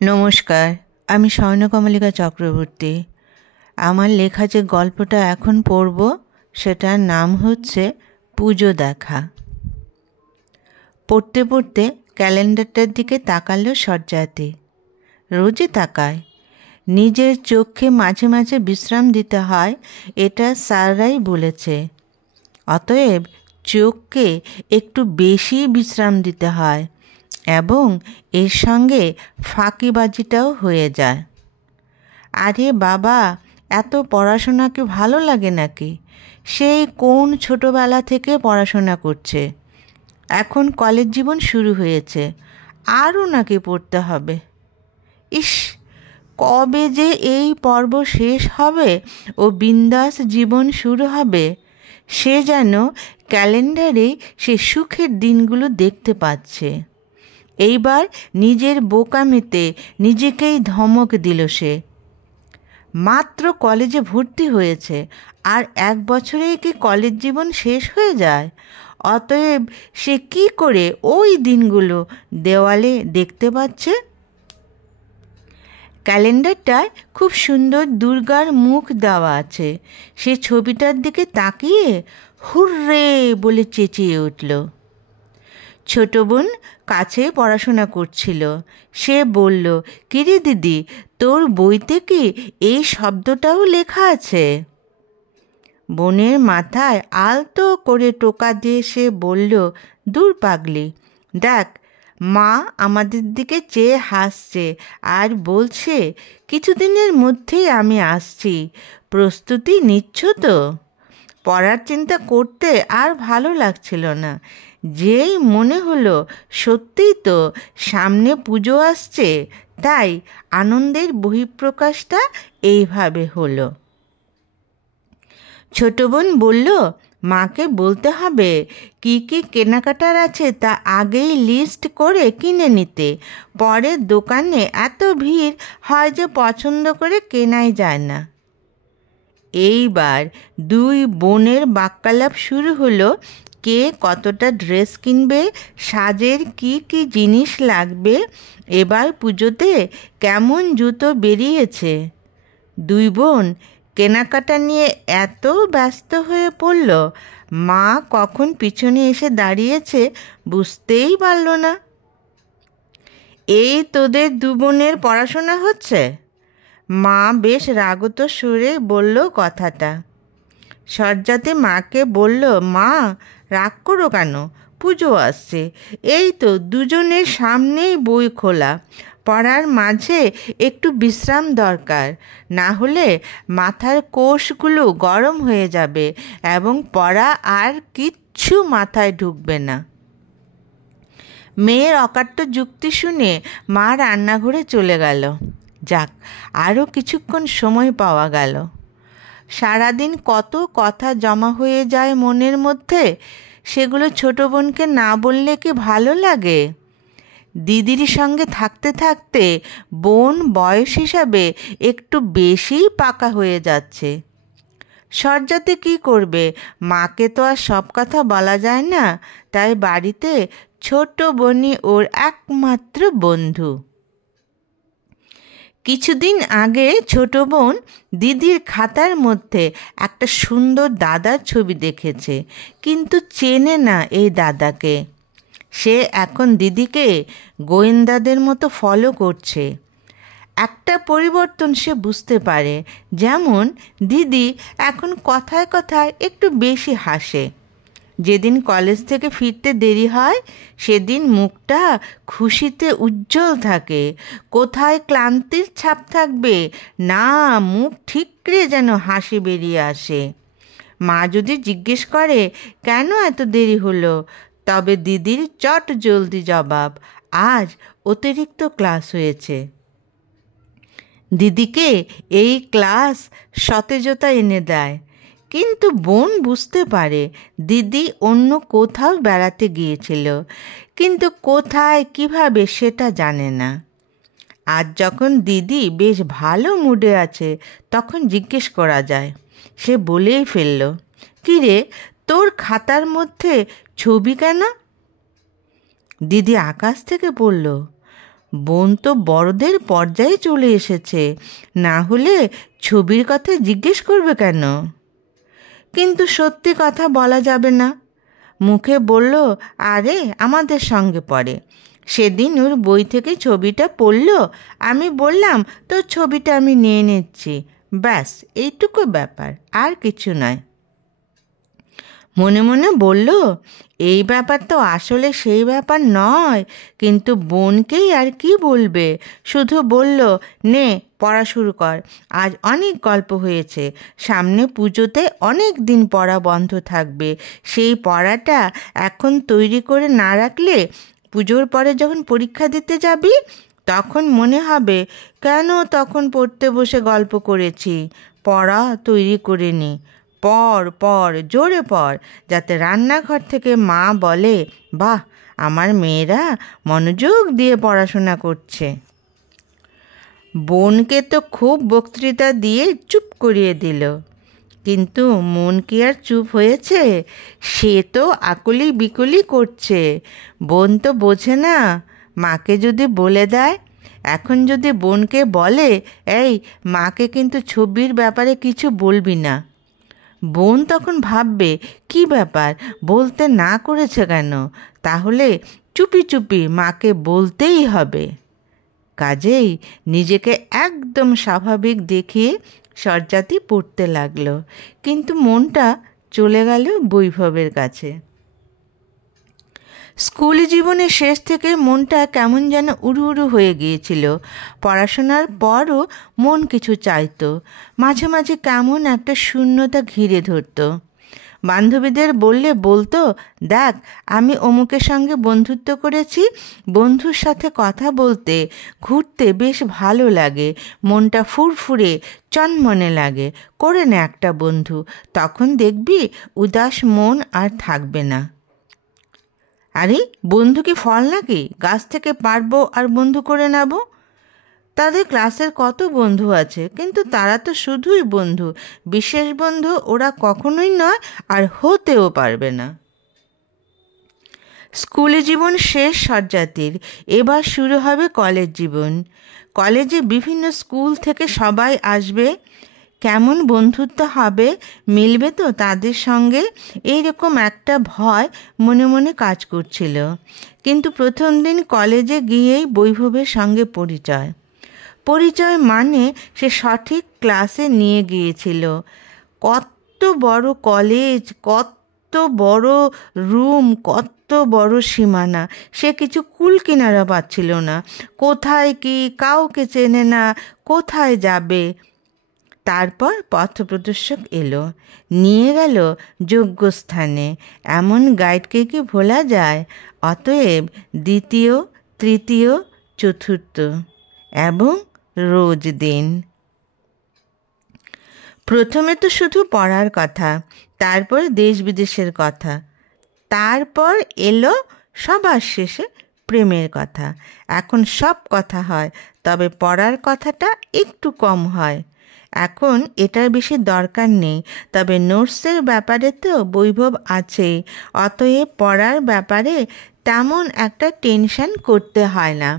নমস্কার, আমি স্বর্ণকমলিকা চক্রবর্তী। আমার লেখা যে গল্পটা এখন পড়ব সেটার নাম হচ্ছে পুজো দেখা। পড়তে পড়তে ক্যালেন্ডারটার দিকে তাকালো সজ্জাতি। রোজই তাকায়। নিজের চোখে মাঝে মাঝে বিশ্রাম দিতে হয়, এটা স্যাররাই বলেছে। অতএব চোখকে একটু বেশি বিশ্রাম দিতে হয় এবং এর সঙ্গে ফাঁকিবাজিটাও হয়ে যায়। আরে বাবা, এত পড়াশোনা কি ভালো লাগে নাকি? সেই কোন ছোটোবেলা থেকে পড়াশোনা করছে, এখন কলেজ জীবন শুরু হয়েছে, আরও নাকি পড়তে হবে। ইস, কবে যে এই পর্ব শেষ হবে ও বিন্দাস জীবন শুরু হবে, সে যেন ক্যালেন্ডারে সে সুখের দিনগুলো দেখতে পাচ্ছে। এইবার নিজের বোকামিতে নিজেকেই ধমক দিল সে। মাত্র কলেজে ভর্তি হয়েছে, আর 1 বছরেই কি কলেজ জীবন শেষ হয়ে যায়? অতএব সে কি করে ওই দিনগুলো দেওয়ালে দেখতে পাচ্ছে? ক্যালেন্ডারটায় খুব সুন্দর দুর্গার মুখ দেওয়া আছে। সে ছবিটার দিকে তাকিয়ে হুররে বলে চেঁচিয়ে উঠল। ছোট বোন কাছে পড়াশোনা করছিল। সে বলল, কিরে দিদি, তোর বইতে কি এই শব্দটাও লেখা আছে? বোনের মাথায় আলতো করে টোকা দিয়ে সে বলল, দূর পাগলি, দেখ, মা আমাদের দিকে চেয়ে হাসছে আর বলছে কিছুদিনের মধ্যেই আমি আসছি, প্রস্তুতি নিচ্ছ তো? পড়ার চিন্তা করতে আর ভালো লাগছিল না। যেই মনে হলো সত্যিই তো সামনে পুজো আসছে, তাই আনন্দের বহিঃপ্রকাশটা এইভাবে হলো। ছোট বোন বলল, মাকে বলতে হবে কি কি কেনাকাটার আছে তা আগেই লিস্ট করে কিনে নিতে, পরে দোকানে এত ভিড় হয় যে পছন্দ করে কেনাই যায় না। এইবার দুই বোনের বাক্যালাপ শুরু হলো। কে কতটা ড্রেস কিনবে, সাজের কি কি জিনিস লাগবে, এবার পুজোতে কেমন জুতো বেরিয়েছে। দুই বোন কেনাকাটা নিয়ে এত ব্যস্ত হয়ে পড়ল, মা কখন পিছনে এসে দাঁড়িয়েছে বুঝতেই পারল না। এই তোদের দু বোনের পড়াশোনা হচ্ছে? মা বেশ রাগত সুরে বলল কথাটা। সজ্জাতি মাকে বলল, মা রাগ করো কেন, পুজো আসছে, এই তো দুজনের সামনেই বই খোলা, পড়ার মাঝে একটু বিশ্রাম দরকার, না হলে মাথার কোষগুলো গরম হয়ে যাবে এবং পড়া আর কিচ্ছু মাথায় ঢুকবে না। মেয়ের অকাট্য যুক্তি শুনে মা রান্নাঘরে চলে গেল। যাক, আরও কিছুক্ষণ সময় পাওয়া গেল। সারাদিন কত কথা জমা হয়ে যায় মনের মধ্যে, সেগুলো ছোট বোনকে না বললে কি ভালো লাগে? দিদির সঙ্গে থাকতে থাকতে বোন বয়স হিসাবে একটু বেশিই পাকা হয়ে যাচ্ছে। সজ্জাতে কি করবে, মাকে তো আর সব কথা বলা যায় না, তাই বাড়িতে ছোট বোনই ওর একমাত্র বন্ধু। কিছুদিন আগে ছোট বোন দিদির খাতার মধ্যে একটা সুন্দর দাদার ছবি দেখেছে, কিন্তু চেনে না এই দাদাকে। সে এখন দিদিকে গোয়েন্দাদের মতো ফলো করছে। একটা পরিবর্তন সে বুঝতে পারে, যেমন দিদি এখন কথায় কথায় একটু বেশি হাসে। যেদিন কলেজ থেকে ফিরতে দেরি হয় সেদিন মুখটা খুশিতে উজ্জ্বল থাকে। কোথায় ক্লান্তির ছাপ থাকবে না, মুখ ঠিকরে যেন হাসি বেরিয়ে আসে। মা যদি জিজ্ঞেস করে কেন এত দেরি হলো, তবে দিদির চট জলদি জবাব, আজ অতিরিক্ত ক্লাস হয়েছে। দিদিকে এই ক্লাস সতেজতা এনে দেয়। কিন্তু বোন বুঝতে পারে দিদি অন্য কোথাও বেড়াতে গিয়েছিল, কিন্তু কোথায় কিভাবে সেটা জানে না। আজ যখন দিদি বেশ ভালো মুডে আছে তখন জিজ্ঞেস করা যায়। সে বলেই ফেলল, কী রে, তোর খাতার মধ্যে ছবি কেন? দিদি আকাশ থেকে পড়ল, বোন তো বড়দের পর্যায়ে চলে এসেছে, না হলে ছবির কথা জিজ্ঞেস করবে কেন? কিন্তু সত্যি কথা বলা যাবে না। মুখে বলল, আরে আমাদের সঙ্গে পড়ে। সেদিন ওর বই থেকে ছবিটা পড়ল, আমি বললাম তোর ছবিটা আমি নিয়ে নিচ্ছি, ব্যাস এইটুকু ব্যাপার, আর কিছু নয়। মনে মনে বলল, এই ব্যাপার তো আসলে সেই ব্যাপার নয়, কিন্তু বোনকেই আর কি বলবে। শুধু বলল, নে পড়া শুরু কর, আজ অনেক গল্প হয়েছে, সামনে পুজোতে অনেক দিন পড়া বন্ধ থাকবে, সেই পড়াটা এখন তৈরি করে না রাখলে পুজোর পরে যখন পরীক্ষা দিতে যাবি তখন মনে হবে কেন তখন পড়তে বসে গল্প করেছি। পড়া তৈরি করে নি, পড় পড়, জোরে পড়, যাতে রান্নাঘর থেকে মা বলে, বাহ আমার মেয়েরা মনোযোগ দিয়ে পড়াশোনা করছে। বোনকে তো খুব বক্তৃতা দিয়ে চুপ করিয়ে দিল, কিন্তু মন কি আর চুপ হয়েছে? সে তো আকুলি বিকুলি করছে। বোন তো বোঝে না, মাকে যদি বলে দেয়। এখন যদি বোনকে বলে, এই মাকে কিন্তু ছবির ব্যাপারে কিছু বলবি না, বোন তখন ভাববে কি ব্যাপার, বলতে না করেছে কেন, তাহলে চুপি চুপি মাকে বলতেই হবে। কাজেই নিজেকে একদম স্বাভাবিক দেখিয়ে সরজাতি পড়তে লাগলো, কিন্তু মনটা চলে গেল বৈভবের কাছে। স্কুল জীবনের শেষ থেকে মনটা কেমন যেন উড়ু উড়ু হয়ে গিয়েছিল। পড়াশোনার পরও মন কিছু চাইতো, মাঝে মাঝে কেমন একটা শূন্যতা ঘিরে ধরতো। বান্ধবীদের বললে বলতো, দেখ আমি অমুকের সঙ্গে বন্ধুত্ব করেছি, বন্ধুর সাথে কথা বলতে ঘুরতে বেশ ভালো লাগে, মনটা ফুরফুরে চনমনে লাগে, করে না একটা বন্ধু, তখন দেখবি উদাস মন আর থাকবে না। আরে বন্ধু কি ফল নাকি, গাছ থেকে পারবো আর বন্ধু করে নেব? তাদের ক্লাসের কত বন্ধু আছে, কিন্তু তারা তো শুধুই বন্ধু, বিশেষ বন্ধু ওরা কখনোই নয়, আর হতেও পারবে না। স্কুলে জীবন শেষ সরজাতির, এবার শুরু হবে কলেজ জীবন। কলেজে বিভিন্ন স্কুল থেকে সবাই আসবে, কেমন বন্ধুত্ব হবে, মিলবে তো তাদের সঙ্গে, এইরকম একটা ভয় মনে মনে কাজ করছিল। কিন্তু প্রথম দিন কলেজে গিয়েই বৈভবের সঙ্গে পরিচয় মানে সে সঠিক ক্লাসে নিয়ে গিয়েছিল। কত বড় কলেজ, কত বড় রুম, কত বড় সীমানা, সে কিছু কুল কিনারা পাচ্ছিল না। কোথায় কি, কাউকে চেনে না, কোথায় যাবে। তারপর পথপ্রদর্শক এলো, নিয়ে গেল যোগ্য স্থানে। এমন গাইডকে কি ভোলা যায়? অতএব দ্বিতীয়, তৃতীয়, চতুর্থ এবং রোজ দিন। প্রথমে তো শুধু পড়ার কথা, তারপর দেশ বিদেশের কথা, তারপর এলো সবার শেষে প্রেমের কথা। এখন সব কথা হয়, তবে পড়ার কথাটা একটু কম হয়। এখন এটার বেশি দরকার নেই, তবে নোটসের ব্যাপারে তো বৈভব আছেই, অতএব পড়ার ব্যাপারে তেমন একটা টেনশন করতে হয় না।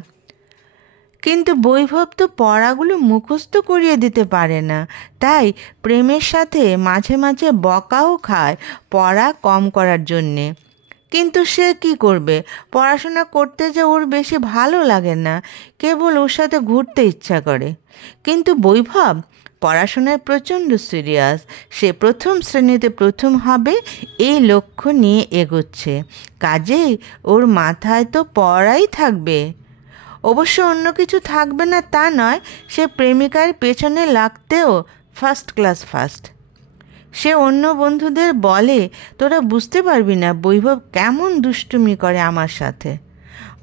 কিন্তু বৈভব তো পড়াগুলো মুখস্থ করিয়ে দিতে পারে না, তাই প্রেমের সাথে মাঝে মাঝে বকাও খায় পড়া কম করার জন্যে। কিন্তু সে কি করবে, পড়াশোনা করতে যে ওর বেশি ভালো লাগে না, কেবল ওর সাথে ঘুরতে ইচ্ছা করে। কিন্তু বৈভব পড়াশোনায় প্রচণ্ড সিরিয়াস, সে প্রথম শ্রেণীতে প্রথম হবে এই লক্ষ্য নিয়ে এগোচ্ছে। কাজেই ওর মাথায় তো পড়াই থাকবে। অবশ্য অন্য কিছু থাকবে না তা নয়, সে প্রেমিকার পেছনে লাগতেও ফার্স্ট ক্লাস ফার্স্ট। সে অন্য বন্ধুদের বলে, তোরা বুঝতে পারবি না বৈভব কেমন দুষ্টুমি করে আমার সাথে।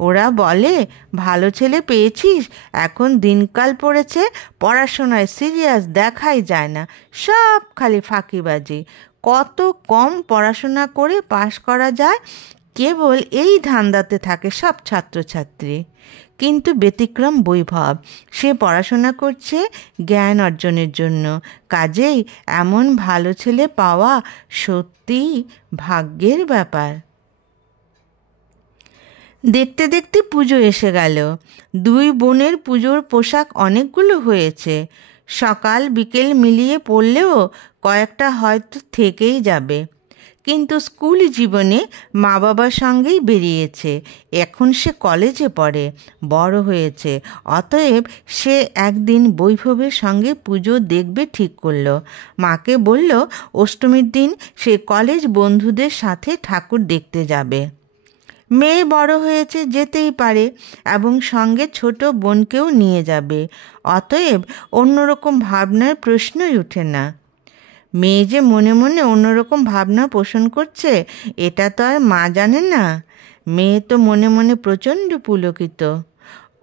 ওরা বলে, ভালো ছেলে পেয়েছিস, এখন দিনকাল পড়েছে, পড়াশোনায় সিরিয়াস দেখাই যায় না, সব খালি ফাঁকিবাজি, কত কম পড়াশোনা করে পাশ করা যায়, কেবল এই ধান্দাতে থাকে সব ছাত্রছাত্রী। কিন্তু ব্যতিক্রম বৈভব, সে পড়াশোনা করছে জ্ঞান অর্জনের জন্য, কাজেই এমন ভালো ছেলে পাওয়া সত্যিই ভাগ্যের ব্যাপার। দেখতে দেখতে পুজো এসে গেল। দুই বোনের পুজোর পোশাক অনেকগুলো হয়েছে। সকাল বিকেল মিলিয়ে পড়লেও কয়েকটা হয়তো থেকেই যাবে। কিন্তু স্কুল জীবনে মা বাবার সঙ্গেই বেরিয়েছে। এখন সে কলেজে পড়ে, বড় হয়েছে। অতএব সে একদিন বৈভবের সঙ্গে পুজো দেখবে ঠিক করলো। মাকে বলল অষ্টমীর দিন সে কলেজ বন্ধুদের সাথে ঠাকুর দেখতে যাবে। মেয়ে বড় হয়েছে, যেতেই পারে, এবং সঙ্গে ছোট বোনকেও নিয়ে যাবে। অতএব অন্যরকম ভাবনার প্রশ্নই ওঠে না। মেয়ে যে মনে মনে অন্যরকম ভাবনা পোষণ করছে এটা তো আর মা জানে না। মেয়ে তো মনে মনে প্রচণ্ড পুলকিত।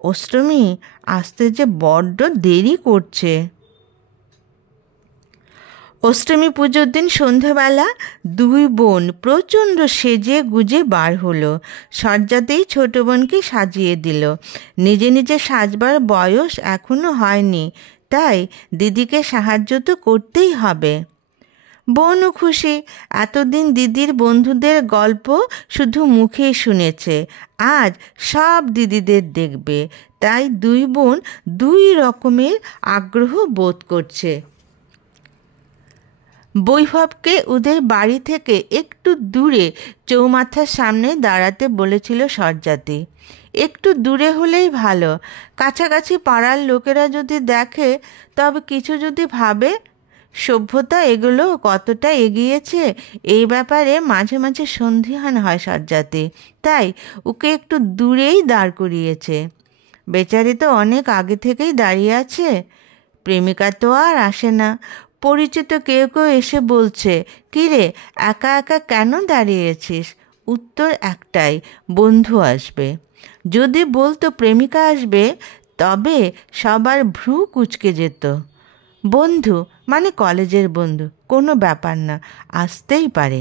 অষ্টমী আসতে যে বড্ড দেরি করছে। অষ্টমী পুজোর দিন সন্ধ্যাবেলা দুই বোন প্রচণ্ড সেজে গুজে বার হলো। সজ্জাতেই ছোট বোনকে সাজিয়ে দিল। নিজে নিজে সাজবার বয়স এখনো হয়নি, তাই দিদিকে সাহায্য তো করতেই হবে। বোনও খুশি। এতদিন দিদির বন্ধুদের গল্প শুধু মুখেই শুনেছে, আজ সব দিদিদের দেখবে। তাই দুই বোন দুই রকমের আগ্রহ বোধ করছে। বৈভবকে ওদের বাড়ি থেকে একটু দূরে চৌমাথার সামনে দাঁড়াতে বলেছিল সজ্জাতি। একটু দূরে হলেই ভালো। কাছাকাছি পাড়ার লোকেরা যদি দেখে, তবে কিছু যদি ভাবে। সভ্যতা এগুলো কতটা এগিয়েছে এই ব্যাপারে মাঝে মাঝে সন্দিহান হয় সজ্জাতি। তাই ওকে একটু দূরেই দাঁড় করিয়েছে। বেচারি তো অনেক আগে থেকেই দাঁড়িয়ে আছে। প্রেমিকা তো আর আসে না। পরিচিত কেউ কেউ এসে বলছে, কিরে একা একা কেন দাঁড়িয়েছিস? উত্তর একটাই, বন্ধু আসবে। যদি বলতো প্রেমিকা আসবে, তবে সবার ভ্রু কুঁচকে যেত। বন্ধু মানে কলেজের বন্ধু, কোনো ব্যাপার না, আসতেই পারে।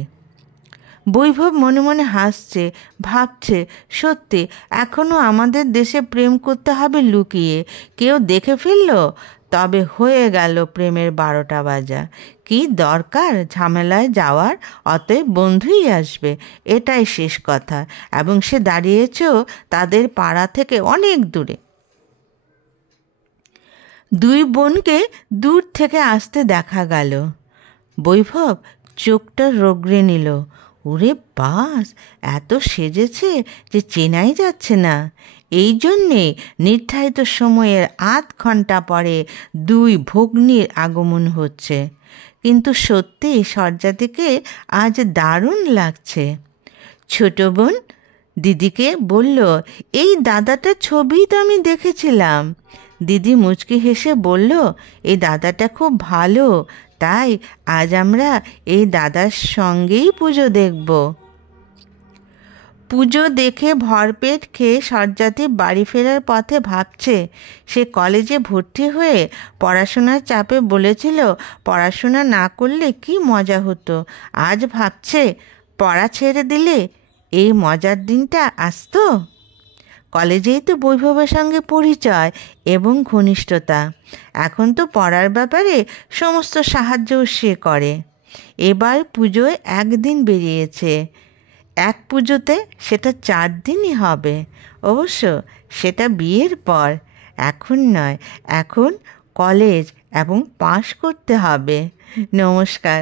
বৈভব মনে মনে হাসছে, ভাবছে সত্যি এখনও আমাদের দেশে প্রেম করতে হবে লুকিয়ে। কেউ দেখে ফেলল, তবে হয়ে গেল প্রেমের 12টা বাজা। কি দরকার ঝামেলায় যাওয়ার? অতএব বন্ধুই আসবে, এটাই শেষ কথা। এবং সে দাঁড়িয়েছেও তাদের পাড়া থেকে অনেক দূরে। দুই বোনকে দূর থেকে আসতে দেখা গেল। বৈভব চোখটা রগড়ে নিল। ওরে বাস, এত সেজেছে যে চেনাই যাচ্ছে না। এই জন্যে নির্ধারিত সময়ের আধ ঘন্টা পরে দুই ভগ্নীর আগমন হচ্ছে। কিন্তু সত্যি সজ্জাতিকে আজ দারুণ লাগছে। ছোট বোন দিদিকে বলল, এই দাদাটার ছবি তো আমি দেখেছিলাম। দিদি মুচকি হেসে বলল, এই দাদাটা খুব ভালো, তাই আজ আমরা এই দাদার সঙ্গেই পুজো দেখব। পুজো দেখে ভরপেট খেয়ে সজ্জাতি বাড়ি ফেরার পথে ভাবছে, সে কলেজে ভর্তি হয়ে পড়াশোনার চাপে বলেছিল পড়াশোনা না করলে কি মজা হতো। আজ ভাবছে পড়া ছেড়ে দিলে এই মজার দিনটা আসতো। কলেজেই তো বৈভবের সঙ্গে পরিচয় এবং ঘনিষ্ঠতা। এখন তো পড়ার ব্যাপারে সমস্ত সাহায্যও সে করে। এবার পুজোয় একদিন বেরিয়েছে, এক পুজোতে সেটা 4 দিনই হবে। অবশ্য সেটা বিয়ের পর, এখন নয়। এখন কলেজ এবং পাশ করতে হবে। নমস্কার।